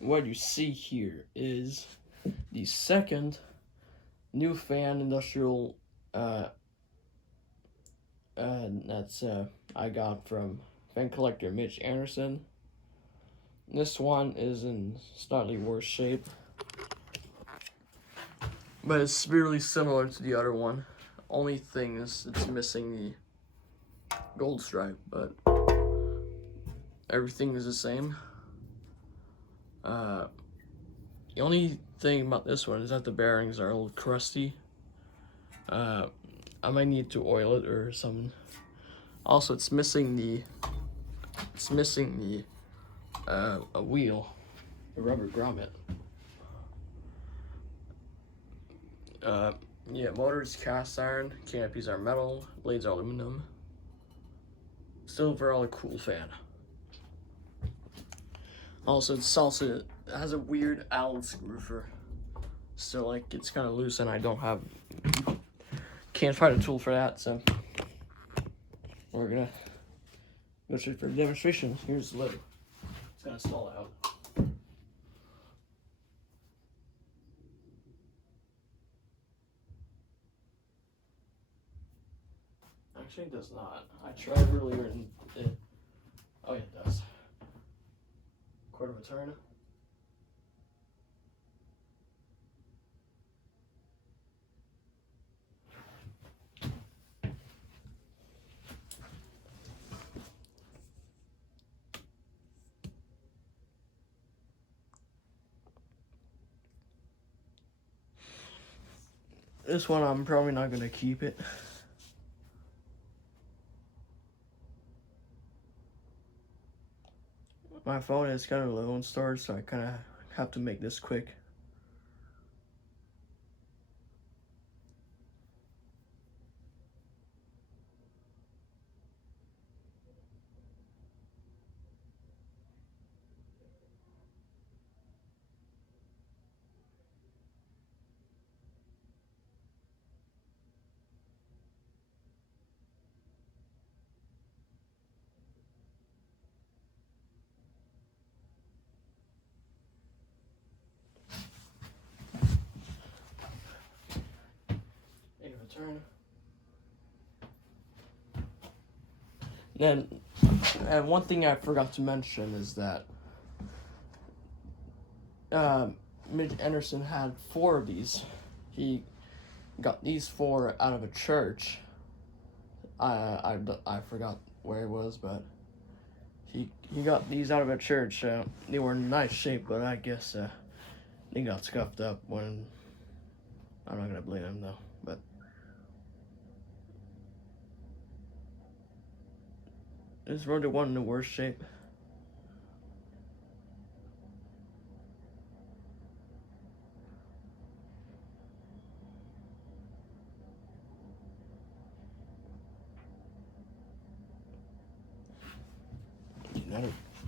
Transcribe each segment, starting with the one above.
what you see here is the second new fan industrial that's I got from fan collector Mitch Anderson. This one is in slightly worse shape, but it's really similar to the other one. Only thing is it's missing the gold stripe, but everything is the same. The only thing about this one is that the bearings are a little crusty. I might need to oil it or something. Also, it's missing a wheel, a rubber grommet. Yeah, motor's cast iron, canopies are metal, blades are aluminum. Still overall a cool fan. Also, it has a weird Allen screw for still, like, it's kind of loose, and I can't find a tool for that, so we're gonna go straight for a demonstration. Here's the lid. It's gonna stall out. Actually, it does not. I tried earlier and oh yeah, it does. Quarter of a turn. This one, I'm probably not gonna keep it. My phone is kind of low in storage, so I kind of have to make this quick. Turn. Then, and one thing I forgot to mention is that Mitch Anderson had 4 of these. He got these 4 out of a church. I forgot where it was, but he got these out of a church. They were in nice shape, but I guess they got scuffed up when. I'm not gonna blame him though, but. This is really one in the worst shape.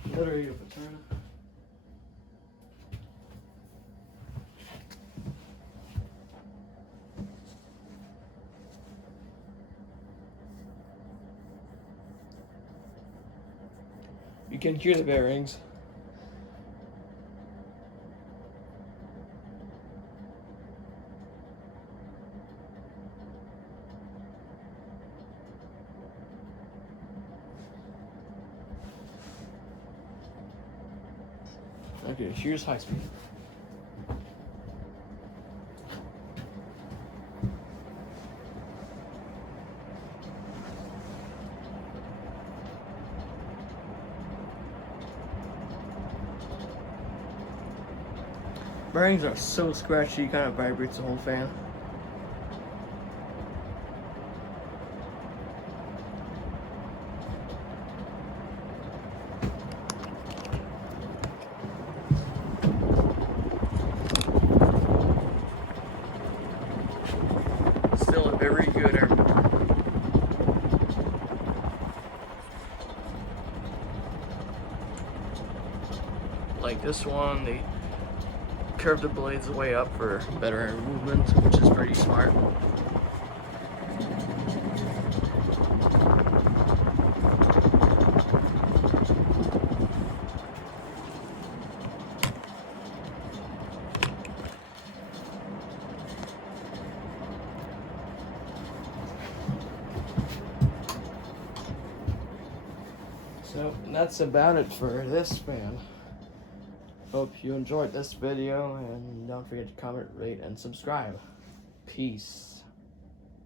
Another 8 of a turn. You can hear the bearings. Okay, here's high speed. Bearings are so scratchy, kind of vibrates the whole fan. Still a very good air. Like this one, they curve the blades way up for better air movement, which is pretty smart. So that's about it for this fan. Hope you enjoyed this video, and don't forget to comment, rate, and subscribe. Peace.